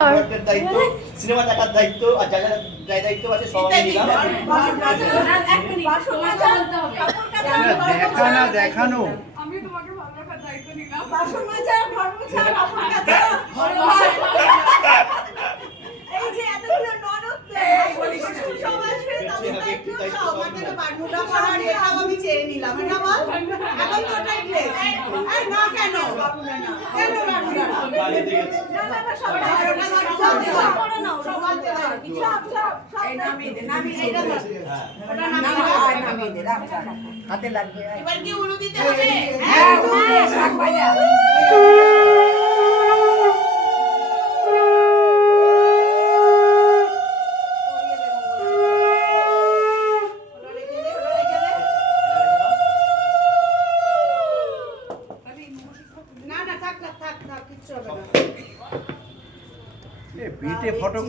দায়িত্ব সিনেমা দেখার দায়িত্ব আর যা যা দায়িত্ব আছে সব আমি নিলাম। দেখা না দেখানো আমি তোমাকে ভালো রাখার দায়িত্ব নিলাম। বাসন মাজা, ঘর মোছা, রান্না কাটা, এই যে এতগুলো ননদ সব আসবে, তাদের দায়িত্ব সব। আমাকে বারমুডা পরার এটাও আমি চেয়ে নিলাম। এটা বল, এখন তো ওটাই ড্রেস। এই না কেন? কেন বারমুডা? বাড়িতে গেছি। না না না, সব বারোটা করো না, সব বাদে দাও। সব এই নামিয়ে দে, নামিয়ে এটা ধর। ওটা নামিয়ে দে, হাতে লাগবে। এবার কি উলু দিতে হবে? হ্যাঁ, উলু দে, শাক ভাজা। না না, থাক থাক থাক, কিচ্ছু হবে না। এ পিঠে ফটো